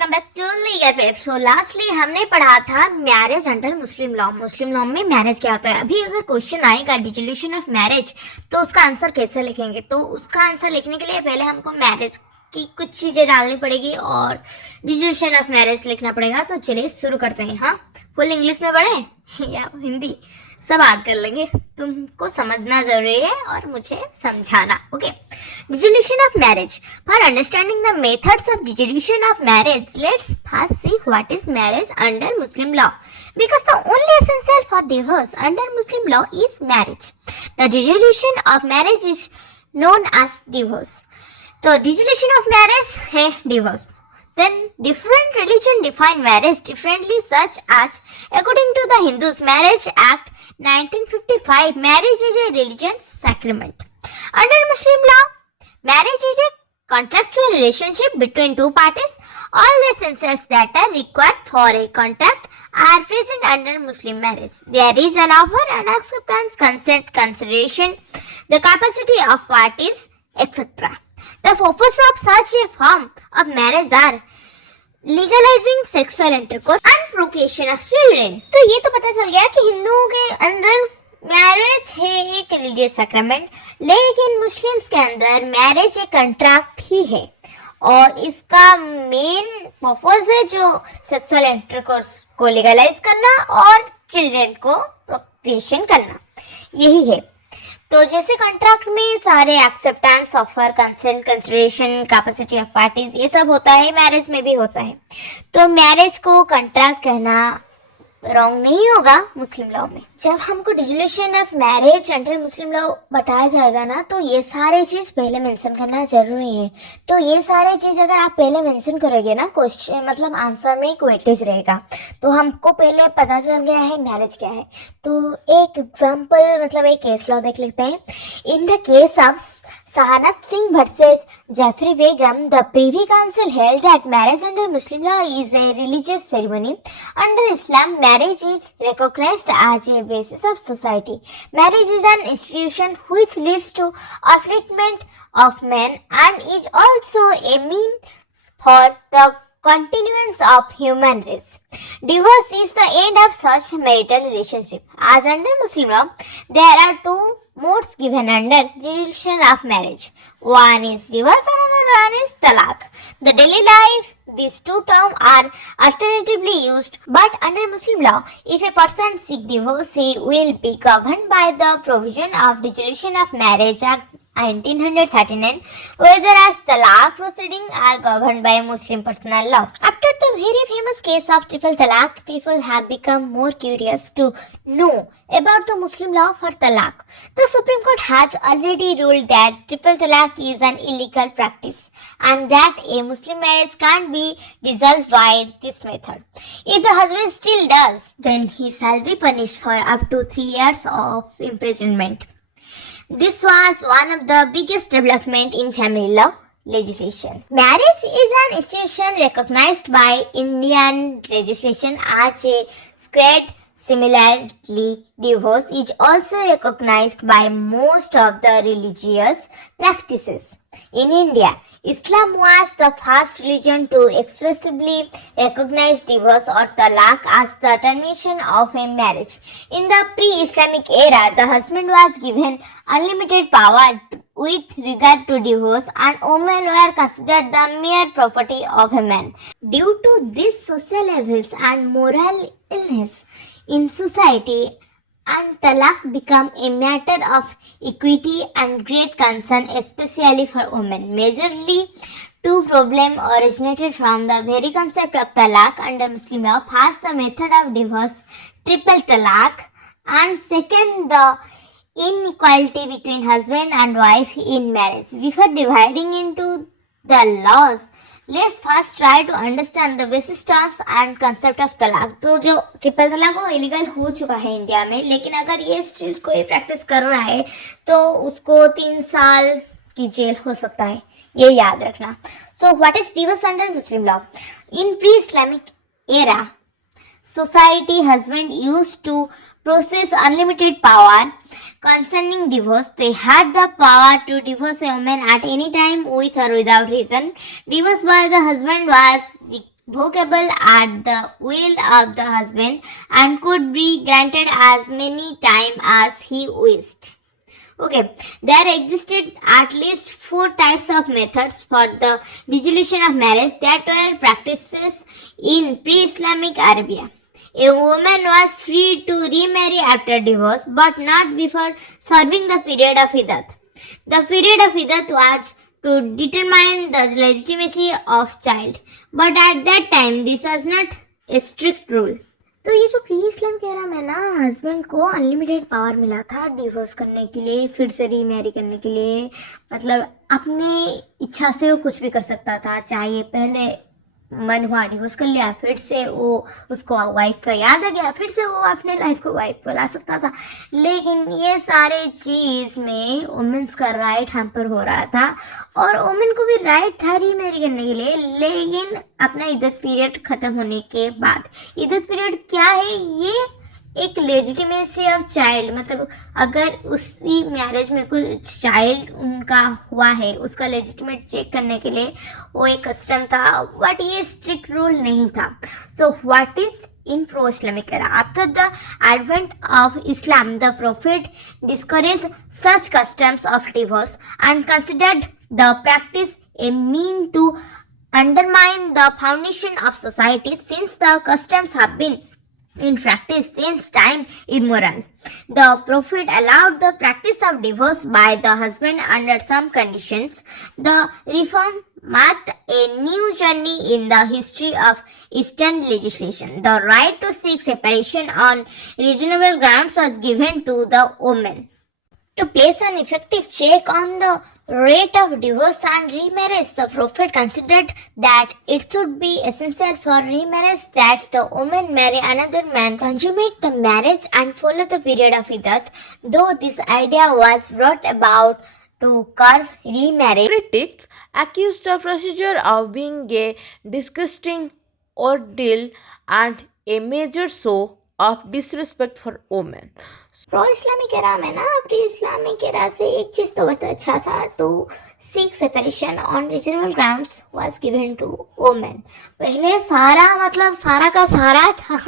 Welcome back to Legal Pep. So lastly हमने पढ़ा था marriage under Muslim law. Muslim law में marriage क्या होता है। अभी अगर क्वेश्चन आएगा डिसोल्यूशन ऑफ मैरिज तो उसका आंसर कैसे लिखेंगे, तो उसका आंसर लिखने के लिए पहले हमको मैरिज की कुछ चीजें डालनी पड़ेगी और डिसोल्यूशन ऑफ मैरिज लिखना पड़ेगा। तो चलिए शुरू करते हैं। हाँ, फुल इंग्लिश में पढ़े या हिंदी, सब ऐड कर लेंगे। तुमको समझना जरूरी है और मुझे समझाना। Okay, dissolution of marriage. For understanding the methods of dissolution of marriage, let's first see what is marriage under Muslim law. Because the only essential for divorce under Muslim law is marriage. The dissolution of marriage is known as divorce. So dissolution of marriage है divorce. Then different religion define marriage differently, such as according to the Hindus Marriage Act 1955, marriage is a religious sacrament. Under Muslim law, marriage is a contractual relationship between two parties. All the essentials that are required for a contract are present under Muslim marriage. There is an offer and acceptance, consent, consideration, the capacity of parties, etc. The purpose of such a form of marriage are legalizing sexual intercourse and procreation of children. तो ये तो पता चल गया कि हिंदुओं के अंदर मैरिज है एक रिलीजियस सैक्रामेंट, लेकिन मुस्लिम्स के अंदर मैरिज एक कॉन्ट्रैक्ट ही है और इसका मेन पर्पस है जो सेक्सुअल इंटरकोर्स को लीगलाइज करना और चिल्ड्रन को प्रोक्रिएशन करना, यही है। तो जैसे कॉन्ट्रैक्ट में सारे acceptance, offer, consent, consideration, capacity of parties ये सब होता है, मैरिज में भी होता है। तो मैरिज को कॉन्ट्रैक्ट कहना रॉन्ग नहीं होगा मुस्लिम लॉ में। जब हमको dissolution of marriage under Muslim law बताया जाएगा ना, तो ये सारे चीज पहले मेंशन करना जरूरी है। तो ये सारे चीज अगर आप पहले मेंशन करोगे ना, क्वेश्चन मतलब आंसर में एक वेटेज रहेगा। तो हमको पहले पता चल गया है मैरिज क्या है। तो एक एग्जांपल मतलब एक केस लॉ देख लेते हैं। In the case of Sahanat Singh versus Jeffrey Begum, the Privy Council held that marriage under Muslim law is a religious ceremony. Under Islam, marriage is recognized as a basis of society. Marriage is an institution which leads to upliftment of men and is also a means for the continuance of human race. Divorce is the end of such marital relationship. As under Muslim law, there are two modes given under dissolution of marriage. One is divorce, another one is talaq. The daily life, these two terms are alternatively used, but under Muslim law, if a person seeks divorce, he will be governed by the provision of Dissolution of Marriage Act 1939, whereas talaq proceedings are governed by Muslim personal law. After the very famous case of triple talaq, people have become more curious to know about the Muslim law for talaq. The Supreme Court has already ruled that triple talaq is an illegal practice and that a Muslim marriage can't be dissolved by this method. If the husband still does, then he shall be punished for up to 3 years of imprisonment. This was one of the biggest development in family law legislation. Marriage is an institution recognized by Indian legislation as a sacred. Similarly, divorce is also recognized by most of the religious practices. In India, Islam was the first religion to expressly recognize divorce or talaq as the termination of a marriage. In the pre-Islamic era, the husband was given unlimited power with regard to divorce, and women were considered the mere property of a man. Due to these social evils and moral illness in society, and talaq become a matter of equity and great concern, especially for women. Majorly, two problems originated from the very concept of talaq under Muslim law. First, the method of divorce, triple talaq, and second, the inequality between husband and wife in marriage. Before dividing into the laws, let's first try to understand the basic terms and concept of talaq. तो जो triple तलाक वो illegal हो चुका है India में, लेकिन अगर ये स्टिल कोई प्रैक्टिस कर रहा है तो उसको 3 साल की जेल हो सकता है, ये याद रखना। So what is divorce under Muslim law? In pre-Islamic era, society husband used to possess unlimited power concerning divorce. They had the power to divorce a woman at any time with or without reason. Divorce by the husband was revocable at the will of the husband and could be granted as many times as he wished. Okay, there existed at least 4 types of methods for the dissolution of marriage that were practices in pre-Islamic Arabia. A woman was free to remarry after divorce, but not before serving the period of iddat. The period of iddat was to determine the legitimacy of child, but at that time this was not a strict rule. तो ये जो pre इस्लाम कह रहा मैं ना, husband को unlimited power मिला था डिवोर्स करने के लिए, फिर से रीमैरी करने के लिए, मतलब अपनी इच्छा से वो कुछ भी कर सकता था। चाहे पहले मन हुआ डिवोर्स कर लिया, फिर से वो उसको वाइफ का याद आ गया, फिर से वो अपने लाइफ को वाइफ को ला सकता था। लेकिन ये सारे चीज में वुमेन्स का राइट हैम्पर हो रहा था और वुमेन को भी राइट था रीमैरी करने के लिए, लेकिन अपना इद्दत पीरियड खत्म होने के बाद। इद्दत पीरियड क्या है? ये एक लेजिटिमेसी ऑफ चाइल्ड, मतलब अगर उसी मैरिज में कुछ चाइल्ड उनका हुआ है, उसका लेजिटिमेट चेक करने के लिए वो एक कस्टम था, बट ये स्ट्रिक्ट रूल नहीं था। So what is in pro-Islamic era? After the advent of Islam, the Prophet discouraged such customs of divorce and considered the practice a mean to undermine the foundation of society, since the customs have been in practice since time immemorial. The Prophet allowed the practice of divorce by the husband under some conditions. The reform marked a new journey in the history of Eastern legislation. The right to seek separation on reasonable grounds was given to the woman. To place an effective check on the rate of divorce and remarriage, the Prophet considered that it should be essential for remarriage that the woman marry another man, consummate the marriage and follow the period of iddat, though this idea was brought about to curb remarriage. Critics accused the procedure of being a disgusting ordeal and a major show of disrespect for women. Pro Islamic era में ना, pre Islamic era से एक चीज तो बहुत अच्छा था, to seek separation on regional grounds was given to women. पहले सारा मतलब सारा का सारा था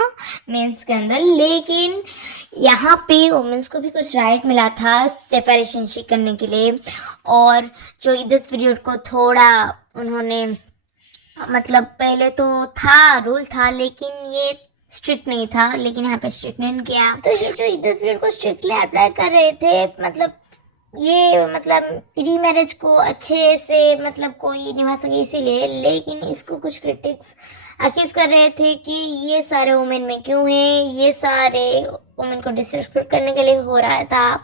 मेंस के अंदर, लेकिन यहाँ पे वुमेन्स को भी कुछ राइट मिला था सेपरेशन चेक करने के लिए, और जो इद्दत पीरियड को थोड़ा उन्होंने, मतलब पहले तो था रूल था लेकिन ये स्ट्रिक्ट नहीं था, लेकिन यहाँ पे स्ट्रिक्ट नहीं किया। तो ये जो इद्दत पीरियड को स्ट्रिक्टली अप्लाई कर रहे थे, मतलब ये मतलब रीमैरिज को अच्छे से मतलब कोई निभा सके इसीलिए, लेकिन इसको कुछ क्रिटिक्स अक्यूज कर रहे थे कि ये सारे वुमेन में क्यों है, ये सारे वुमेन को डिसरिस्पेक्ट करने के लिए हो रहा था।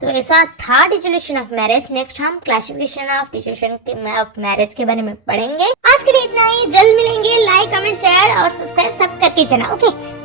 तो ऐसा था डिसोल्यूशन ऑफ मैरिज। नेक्स्ट हम classification of dissolution of marriage के बारे में पढ़ेंगे। आज के लिए इतना ही, जल्द मिलेंगे। लाइक कमेंट शेयर और सब्सक्राइब सब करके जाना। ओके।